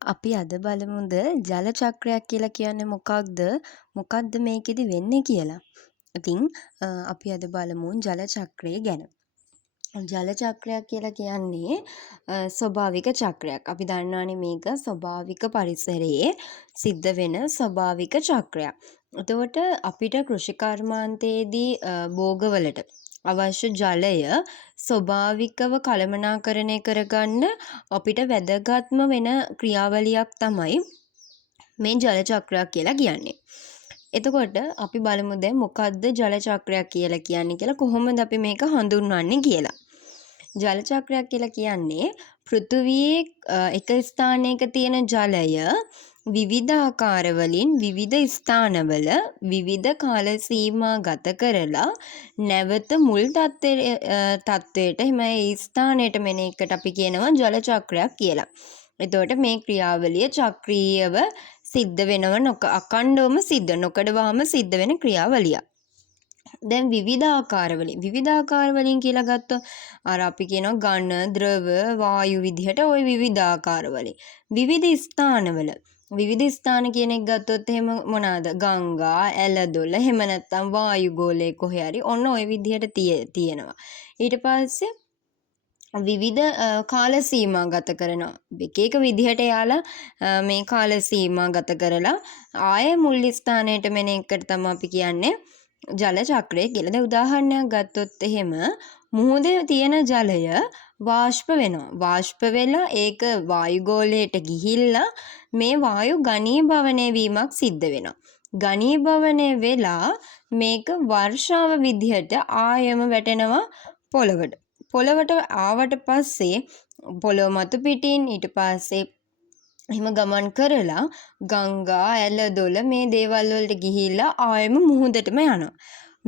අපි අද බලමුද ජල චක්‍රයක් කියලා කියන්නේ මොකක්ද? මොකක්ද මේකෙදි වෙන්නේ කියලා. ඉතින් අපි අද බලමු ජල චක්‍රය ගැන. ජල චක්‍රයක් කියලා කියන්නේ ස්වභාවික චක්‍රයක්. අපි දන්නවනේ මේක ස්වභාවික පරිසරයේ සිද්ධ වෙන ස්වභාවික චක්‍රයක්. එතකොට අපිට කෘෂි කර්මාන්තයේදී භෝගවලට අවශ්‍ය ජලය ස්වභාවිකව කළමනාකරණය කරගන්න අපිට වැදගත්ම වෙන ක්‍රියාවලියක් තමයි මේ ජල චක්‍රයක් කියලා කියන්නේ. එතකොට අපි බලමු දැන් මොකද්ද ජල චක්‍රයක් කියලා කියන්නේ කියලා කොහොමද අපි මේක හඳුන්වන්නේ කියලා. ජල චක්‍රයක් කියලා කියන්නේ පෘථුවියේ එක ස්ථානයක තියෙන ජලය විවිධ ආකාර වලින් විවිධ ස්ථානවල විවිධ කාල සීමා ගත කරලා නැවත මුල් තත්ත්වයට එහෙම ඒ ස්ථානයට මෙන එකට අපි කියනවා ජල චක්‍රයක් කියලා. එතකොට මේ ක්‍රියාවලිය චක්‍රීයව සිද්ධ වෙනව අඛණ්ඩවම සිද්ධ නොකඩවාම සිද්ධ වෙන ක්‍රියාවලියක්. දැන් විවිධාකාර වලින් කියලා ගත්තොත් අර අපි කියනවා ඝන ද්‍රව වායු විදිහට ওই විවිධාකාර වලින් විවිධ ස්ථානවල විවිධ ස්ථාන කියන එක ගත්තොත් එහෙම මොනවාද ගංගා ඇලදොල එහෙම නැත්නම් වායු ගෝලයේ කොහේ හරි ඔන්න ওই විදිහට තියෙනවා ඊට පස්සේ විවිධ කාල සීමා ගත කරනවා එක එක විදිහට යාලා මේ කාල සීමා ගත කරලා ආය මුල් ස්ථානයට මෙන එකට තමයි අපි කියන්නේ ජල චක්‍රය කියලා. දැන් උදාහරණයක් ගත්තොත් එහෙම මුහුදේ තියෙන ජලය වාෂ්ප වෙනවා. වාෂ්ප වෙලා ඒක වායුගෝලයට ගිහිල්ලා මේ වායු ඝනීභවනය වීමක් සිද්ධ වෙනවා. ඝනීභවනය වෙලා මේක වර්ෂාව විදිහට ආයෙම වැටෙනවා පොළවට. පොළවට ආවට පස්සේ පොළොව මතු පිටින් ඊට පස්සේ එහෙම ගමන් කරලා ගංගා ඇලදොල මේ දේවල් වලට ගිහිල්ලා ආයෙම මුහුදටම යනවා.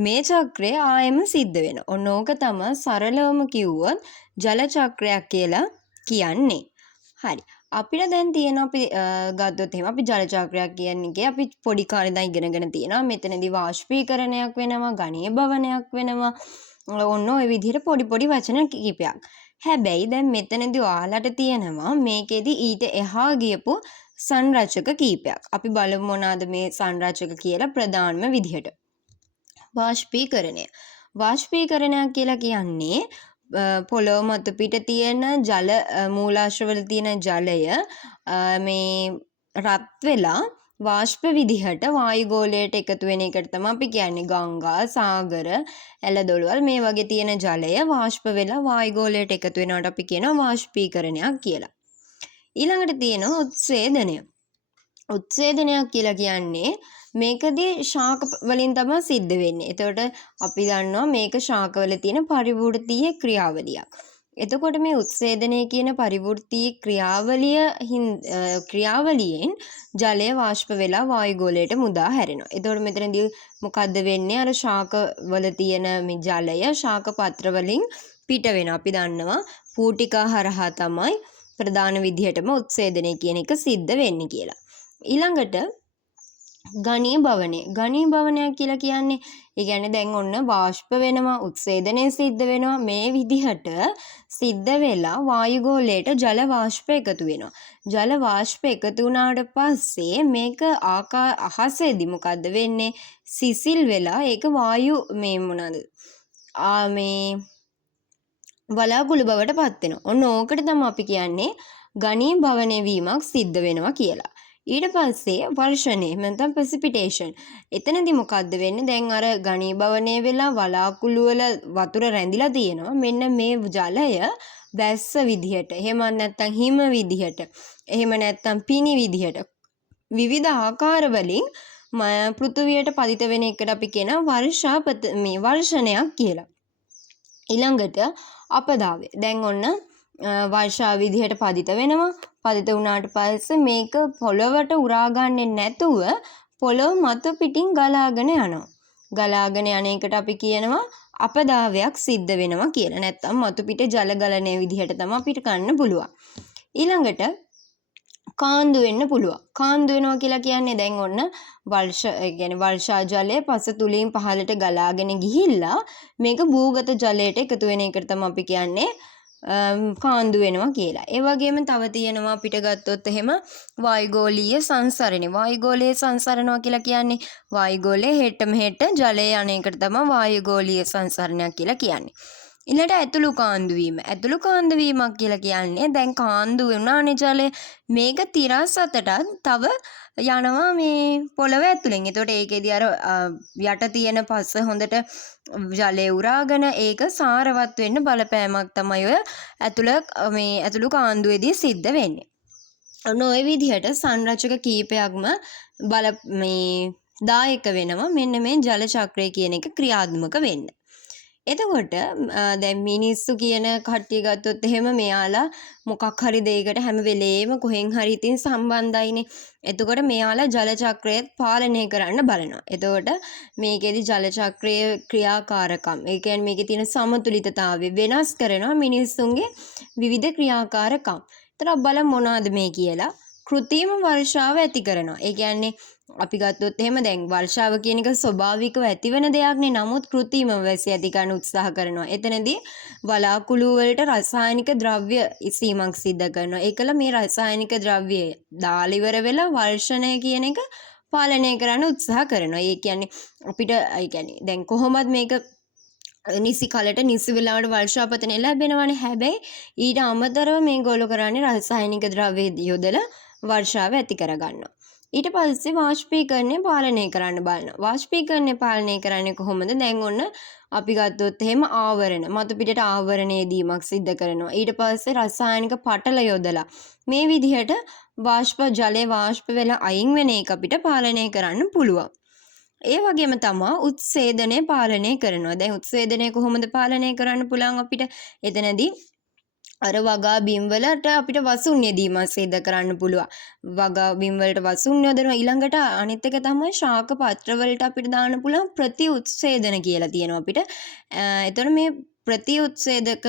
මේ චක්‍රය ආයෙම සිද්ධ වෙනවා. ඔන්න ඕක තමයි සරලවම කිව්වොත් ජල චක්‍රයක් කියලා කියන්නේ. හරි. අපිට දැන් තියෙන අපි ගත්තොත් එහෙම අපි ජල චක්‍රයක් කියන්නේ අපි පොඩි කාලේ ඉඳන් ඉගෙනගෙන තියෙනවා. මෙතනදී වාෂ්පීකරණයක් වෙනවා, ඝනීභවනයක් වෙනවා. ඔන්න ඔය විදිහට පොඩි වචන කිහිපයක්. හැබැයි දැන් මෙතනදී ඔයාලට තියෙනවා මේකෙදි ඊට එහා ගියපු සංරචක කීපයක්. අපි බලමු මොනවාද මේ සංරචක කියලා ප්‍රධානම විදිහට. වාෂ්පීකරණය. වාෂ්පීකරණයක් කියලා කියන්නේ පොළොව මත පිට තියෙන ජල මූලාශ්‍රවල තියෙන ජලය මේ රත් වෙලා වාෂ්ප විදිහට වායුගෝලයට එකතු වෙන එකට තමයි අපි කියන්නේ ගංගා, සාගර, ඇලදොළවල් මේ වගේ තියෙන ජලය වාෂ්ප වෙලා වායුගෝලයට එකතු වෙනවට අපි කියනවා වාෂ්පීකරණයක් කියලා. ඊළඟට තියෙනවා උත්සේදනය. උත්සේදනයක් කියලා කියන්නේ මේකදී ශාක වලින් තමයි සිද්ධ වෙන්නේ. එතකොට අපි දන්නවා මේක ශාකවල තියෙන පරිවෘත්තීය ක්‍රියාවලියක්. එතකොට මේ උත්සේදනය කියන පරිවෘත්තීය ක්‍රියාවලියෙන් ජලය වාෂ්ප වෙලා වායුගෝලයට මුදා හැරෙනවා. එතකොට මෙතනදී මොකද්ද වෙන්නේ? අර ශාක වල තියෙන මේ ජලය ශාක පත්‍ර වලින් පිට වෙනවා. අපි දන්නවා පූටිකා හරහා තමයි ප්‍රධාන විදිහටම උත්සේදනය කියන එක සිද්ධ වෙන්නේ කියලා. ඊළඟට ඝනීභවනයක් කියලා කියන්නේ ඒ කියන්නේ දැන් ඔන්න වාෂ්ප වෙනවා උත්සේදනය සිද්ධ වෙනවා මේ විදිහට සිද්ධ වෙලා වායුගෝලයට ජල වාෂ්ප එකතු වෙනවා. ජල වාෂ්ප එකතු වුණාට පස්සේ මේක අහසේදී මොකද්ද වෙන්නේ? සිසිල් වෙලා ඒක වායු මේ මොනවාද? මේ වලාකුළු බවට පත් වෙනවා. ඔන්න ඕකට තමයි අපි කියන්නේ ඝනීභවනය වීමක් සිද්ධ වෙනවා කියලා. ඊට පස්සේ වර්ෂණය නැත්නම් ප්‍රෙසිපිටේෂන්. එතනදී මොකද්ද වෙන්නේ? දැන් අර ඝනීභවනය වෙලා වලාකුළු වල වතුර රැඳිලා තියෙනවා. මෙන්න මේ ජලය වැස්ස විදිහට, එහෙම නැත්නම් හිම විදිහට, එහෙම නැත්නම් පිනි විදිහට විවිධ ආකාර වලින් පෘථුවියට පතිත වෙන එකට අපි කියනවා වර්ෂණයක් කියලා. ඊළඟට අපදාවය. දැන් ඔන්න වර්ෂා විදිහට පතිත වෙනවා. පතිත වුණාට පස්සේ මේක පොළවට උරා ගන්නේ නැතුව පොළොව මත පිටින් ගලාගෙන යනවා. ගලාගෙන යන එකට අපි කියනවා අපදාවයක් සිද්ධ වෙනවා කියලා. නැත්තම් මතු පිට ජල ගලණය විදිහට තමයි අපිට ගන්න පුළුවන්. ඊළඟට කාන්දු වෙන්න පුළුවන්. කාන්දු වෙනවා කියලා කියන්නේ දැන් ඔන්න වර්ෂා ජලය පස තුලින් පහළට ගලාගෙන ගිහිල්ලා මේක භූගත ජලයට එකතු වෙන එකට තමයි අපි කියන්නේ කාන්දු වෙනවා කියලා. ඒ වගේම තව තියෙනවා අපිට ගත්තොත් එහෙම වායුගෝලීය සංසරණය. වායුගෝලීය සංසරණය කියලා කියන්නේ වායුගෝලයේ හෙට මෙහෙට ජලය යන එකට තමයි වායුගෝලීය සංසරණයක් කියලා කියන්නේ. ඊළඟට ඇතුළු කාන්දු වීම. ඇතුළු කාන්දු වීමක් කියලා කියන්නේ දැන් කාන්දු වුණානේ ජලය. මේක තිරස් අතටත් තව යනවා මේ පොළව ඇතුලෙන්. එතකොට ඒකෙදී අර යට තියෙන පස්ස හොඳට ජලය උරාගෙන ඒක සාරවත් වෙන්න බලපෑමක් තමයි ඔය ඇතුළු කාන්දුවේදී සිද්ධ වෙන්නේ. ඔන්න ඔය විදිහට සංරචක කීපයක්ම දායක වෙනවා මෙන්න මේ ජල චක්‍රය කියන එක ක්‍රියාත්මක වෙන්න. එතකොට දැන් මිනිස්සු කියන කට්ටිය ගත්තොත් එහෙම මෙයාලා මොකක් හරි දෙයකට හැම වෙලේම කොහෙන් හරි ඉතින් සම්බන්ධයිනේ. එතකොට මෙයාලා ජල චක්‍රය පාලනය කරන්න බලනවා. එතකොට මේකෙදි ජල චක්‍රයේ ක්‍රියාකාරකම්, ඒ කියන්නේ මේකේ තියෙන සමතුලිතතාවය වෙනස් කරනවා මිනිස්සුන්ගේ විවිධ ක්‍රියාකාරකම්. එතකොට බලමු මොනවද මේ කියලා. කෘත්‍රිම වර්ෂාව ඇති කරනවා. ඒ කියන්නේ අපි ගත්තොත් එහෙම දැන් වර්ෂාව කියන එක ස්වභාවිකව ඇතිවෙන දෙයක්නේ. නමුත් කෘත්‍රිම වැසි ඇති කරන්න උත්සාහ කරනවා. එතනදී වලාකුළු වලට රසායනික ද්‍රව්‍ය ඉසීමක් සිද්ධ කරනවා. ඒකල මේ රසායනික ද්‍රව්‍ය දාලා ඉවර වෙලා වර්ෂණය කියන එක පාලනය කරන්න උත්සාහ කරනවා. ඒ කියන්නේ අපිට දැන් කොහොමද මේක නිසි කලට නිසි වෙලාවට වර්ෂාපතනය ලැබෙනවනේ. හැබැයි ඊට අමතරව මේගොල්ලෝ කරන්නේ රසායනික ද්‍රව්‍ය යොදලා වර්ෂාව ඇති කරගන්නවා. ඊට පස්සේ වාෂ්පීකරණය පාලනය කරන්න බලනවා. වාෂ්පීකරණය පාලනය කරන්නේ කොහොමද? දැන් ඔන්න අපි ගත්තොත් එහෙම ආවරණ මතු පිටට ආවරණය දීමක් සිද්ධ කරනවා. ඊට පස්සේ රසායනික පටල යොදලා මේ විදිහට ජලයේ වාෂ්ප වෙලා අයින් වෙන එක අපිට පාලනය කරන්න පුළුවන්. ඒ වගේම තමයි උත්සේදනය පාලනය කරනවා. දැන් උත්සේදනය කොහොමද පාලනය කරන්න පුළුවන් අපිට? එතනදී අර වගා බිම් වලට අපිට වසුන් යෙදීමක් සිද්ධ කරන්න පුළුවන්. වගා බිම් වලට වසුන් යොදනවා. ඊළඟට අනිත් එක තමයි ශාක පත්‍ර වලට අපිට දාන්න පුළුවන් ප්‍රතිඋත්සේදන කියලා තියෙනවා අපිට. එතකොට මේ ප්‍රතිඋත්සේදක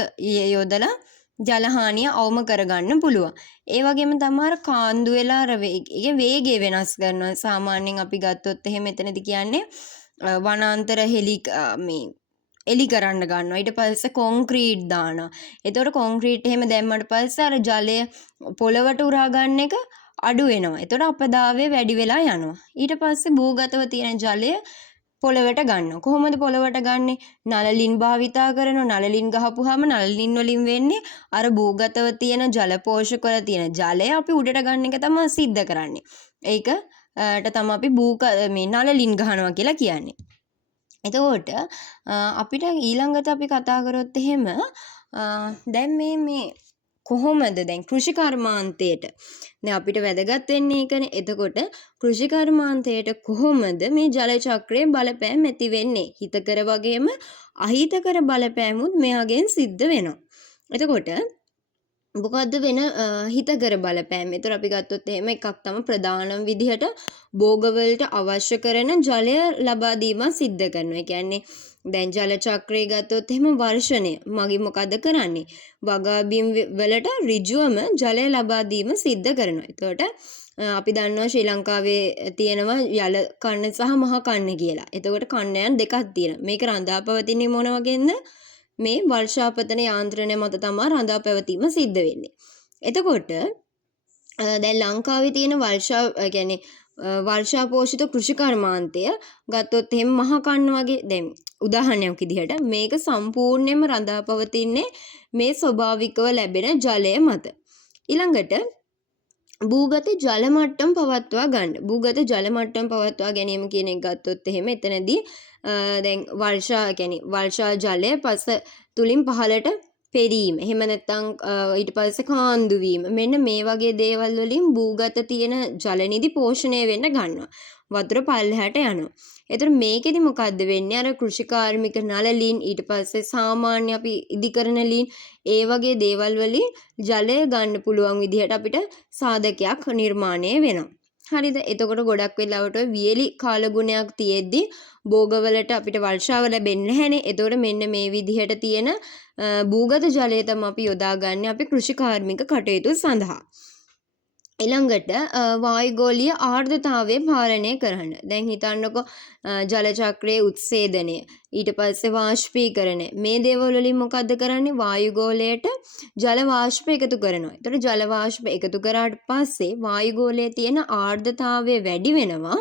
යොදලා ජලහානිය අවම කරගන්න පුළුවන්. ඒ වගේම තමයි කාන්දු වෙලා වේගය වෙනස් කරනවා. සාමාන්‍යයෙන් අපි ගත්තොත් එහෙම එතනදී කියන්නේ වනාන්තර එලි කරන්න ගන්නවා. ඊට පස්සේ කොන්ක්‍රීට් දානවා. එතකොට කොන්ක්‍රීට් එහෙම දැම්මට පස්සේ අර ජලය පොළවට උරා ගන්න එක අඩු වෙනවා. එතකොට අපදාවය වැඩි වෙලා යනවා. ඊට පස්සේ භූගතව තියෙන ජලය පොළවට ගන්නවා. කොහොමද පොළවට ගන්නෙ? නළලින් භාවිතා කරනවා. නළලින් ගහපුවාම නළලින් වලින් වෙන්නේ අර භූගතව තියෙන ජල පෝෂක වල තියෙන ජලය අපි උඩට ගන්න එක තමයි සිද්ධ කරන්නේ. ඒකට තමයි අපි මේ නළලින් ගහනවා කියලා කියන්නේ. එතකොට අපිට ඊළඟට අපි කතා කරොත් එහෙම දැන් මේ කොහොමද දැන් කෘෂි කර්මාන්තයට දැන් අපිට වැදගත් වෙන්නේ ඒකනේ. එතකොට කෘෂි කර්මාන්තයට කොහොමද මේ ජල චක්‍රයේ බලපෑම් ඇති වෙන්නේ? හිතකර වගේම අහිතකර බලපෑමුත් මෙයාගෙන් සිද්ධ වෙනවා. එතකොට මොකද්ද වෙන හිතකර බලපෑම්? ඒතර අපි ගත්තොත් එහෙම එකක් තමයි ප්‍රධානම විදිහට භෝගවලට අවශ්‍ය කරන ජලය ලබා දීම සිද්ධ කරනවා. ඒ කියන්නේ දැන් ජල චක්‍රය ගත්තොත් එහෙම වර්ෂණය මගින් මොකද කරන්නේ? වගා බිම් වලට ඍජුවම ජලය ලබා දීම සිද්ධ කරනවා. එතකොට අපි දන්නවා ශ්‍රී ලංකාවේ තියෙනවා යල කන්න සහ මහ කන්න කියලා. එතකොට කන්නයන් දෙකක් තියෙනවා. මේක රඳා පවතින්නේ මොන වගේද? මේ වර්ෂාපතන යාන්ත්‍රණය මත තමයි රඳා පැවතීම සිද්ධ වෙන්නේ. එතකොට දැන් ලංකාවේ තියෙන වර්ෂා පෝෂිත කෘෂි කර්මාන්තය ගත්තොත් එහෙම මහ කන්න වගේ දැන් උදාහරණයක් විදිහට මේක සම්පූර්ණයෙන්ම රඳා පවතින්නේ මේ ස්වභාවිකව ලැබෙන ජලය මත. ඊළඟට භූගත ජල මට්ටම් පවත්වා ගන්න. භූගත ජල මට්ටම් පවත්වා ගැනීම කියන එක ගත්තොත් එහෙම එතනදී දැන් වර්ෂා ජලය පස තුලින් පහළට පෙරීම. එහෙම නැත්නම් ඊට පස්සේ කාන්දු වීම. මෙන්න මේ වගේ දේවල් වලින් භූගත තියෙන ජලනිධි පෝෂණය වෙන්න ගන්නවා. වතුර පල්ලෙහාට යනවා. එතකොට මේකෙදි මොකද්ද වෙන්නේ? අර කෘෂිකාර්මික නළලින් ඊට පස්සේ සාමාන්‍ය අපි ඉදිකරන ලින් ඒ වගේ දේවල් වලින් ජලය ගන්න පුළුවන් විදිහට අපිට සාධකයක් නිර්මාණය වෙනවා. හරිද? එතකොට ගොඩක් වෙලාවට වියලි කාලගුණයක් තියෙද්දි භෝගවලට අපිට වර්ෂාව ලැබෙන්නේ නැහැනේ. එතකොට මෙන්න මේ විදිහට තියෙන භූගත ජලය තමයි අපි යොදාගන්නේ අපි කෘෂිකාර්මික කටයුතු සඳහා. ඊළඟට වායුගෝලීය ආර්ද්‍රතාවය පාලනය කරන්න. දැන් හිතන්නකො ජල චක්‍රයේ උත්සේදනය, ඊට පස්සේ වාෂ්පීකරණය. මේ දේවල් වලින් මොකද්ද කරන්නේ? වායුගෝලයට ජල වාෂ්ප එකතු කරනවා. ඒතකොට ජල වාෂ්ප එකතු කරාට පස්සේ වායුගෝලයේ තියෙන ආර්ද්‍රතාවය වැඩි වෙනවා.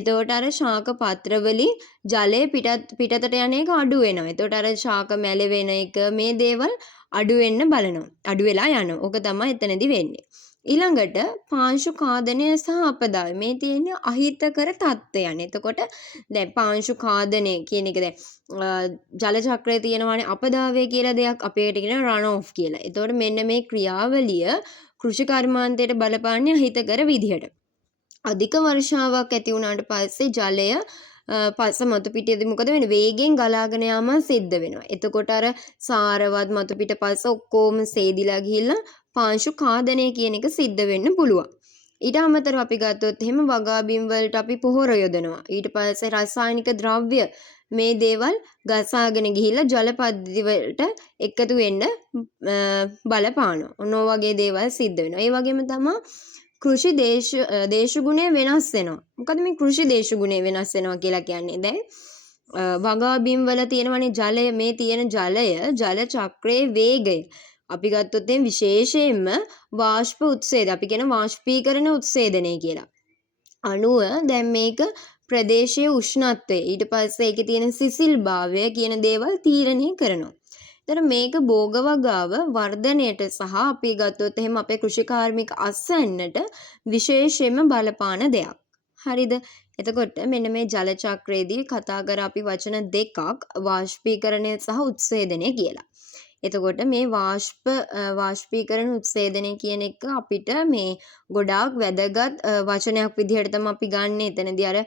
එතකොට අර ශාක පත්‍ර වලින් ජලය පිටතට යන එක අඩු වෙනවා. එතකොට අර ශාක මැලවෙන එක මේ දේවල් අඩු වෙන්න බලනවා. අඩු වෙලා යනවා. ඕක තමයි එතනදි වෙන්නේ. ඊළඟට පාංශු කාදනය සහ අපදාය මේ තියෙන්නේ අහිතකර තත්ත්වයන්. එතකොට දැන් පාංශු කාදනය කියන එක දැන් ජල චක්‍රයේ තියෙනවානේ අපදාවය කියලා දෙයක් අපේට කියන රන් ඔෆ් කියලා. එතකොට මෙන්න මේ ක්‍රියාවලිය කෘෂි කර්මාන්තයට බලපාන්නේ අහිතකර විදිහට. අධික වර්ෂාවක් ඇති වුණාට පස්සේ ජලය පස්ස මතු පිටේදී මොකද වෙන්නේ? වේගෙන් ගලාගෙන යාම සිද්ධ වෙනවා. එතකොට අර සාරවත් මතු පිට පස්ස ඔක්කොම සේදිලා ගිහිල්ලා පාංශු කාදනය කියන එක සිද්ධ වෙන්න පුළුවන්. ඊට අමතරව අපි ගත්තොත් එහෙම වගා බිම් වලට අපි පොහොර යොදනවා. ඊට පස්සේ රසායනික ද්‍රව්‍ය මේ දේවල් ගසාගෙන ගිහිල්ලා ජල පද්ධති වලට එකතු වෙන්න බලපානවා. ඔන්න ඔය වගේ දේවල් සිද්ධ වෙනවා. ඒ වගේම තමයි කෘෂි දේශගුණය වෙනස් වෙනවා. මොකද මේ කෘෂි දේශගුණය වෙනස් වෙනවා කියලා කියන්නේ? දැන් වගා බිම් වල තියෙනවනේ ජලය, මේ තියෙන ජලය ජල චක්‍රයේ වේගය අපි ගත්තොත් එහෙනම් විශේෂයෙන්ම වාෂ්ප උත්සේද අපි කියන වාෂ්පීකරණ උත්සේදනය කියලා. අණුව දැන් මේක ප්‍රදේශයේ උෂ්ණත්වය ඊට පස්සේ ඒකේ තියෙන සිසිල් භාවය කියන දේවල් තීරණය කරනවා. ඒතර මේක භෝග වගාව වර්ධනයට සහ අපි ගත්තොත් එහෙම අපේ කෘෂිකාර්මික අස්වැන්නට විශේෂයෙන්ම බලපාන දෙයක්. හරිද? එතකොට මෙන්න මේ ජල චක්‍රයේදී කතා කර අපි වචන දෙකක් වාෂ්පීකරණය සහ උත්සේදනය කියලා. එතකොට මේ වාෂ්පීකරණ උත්සේදනය කියන එක අපිට මේ ගොඩාක් වැදගත් වචනයක් විදිහට තමයි අපි ගන්න. එතනදී අර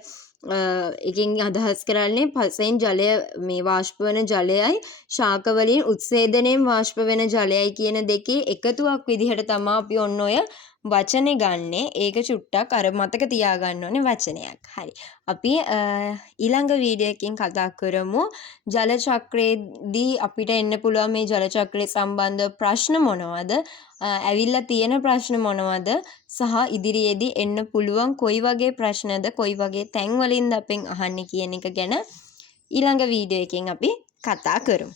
එකකින් අදහස් කරන්නේ පසෙන් ජලය මේ වාෂ්ප වෙන ජලයයි ශාක වලින් උත්සේදනයෙන් වාෂ්ප වෙන ජලයයි කියන දෙකේ එකතුවක් විදිහට තමයි අපි ඔන්න ඔය වචනේ ගන්නෙ. ඒක චුට්ටක් අර මතක තියාගන්න ඕනේ වචනයක්. හරි. අපි ඊළඟ වීඩියෝ එකකින් කතා කරමු ජල චක්‍රයේදී අපිට එන්න පුළුවන් මේ ජල චක්‍රය සම්බන්ධ ප්‍රශ්න මොනවද? ඇවිල්ලා තියෙන ප්‍රශ්න මොනවද? සහ ඉදිරියේදී එන්න පුළුවන් කොයි වගේ ප්‍රශ්නද කොයි වගේ තැන් වලින්ද අපෙන් අහන්නේ කියන එක ගැන ඊළඟ වීඩියෝ එකෙන් අපි කතා කරමු.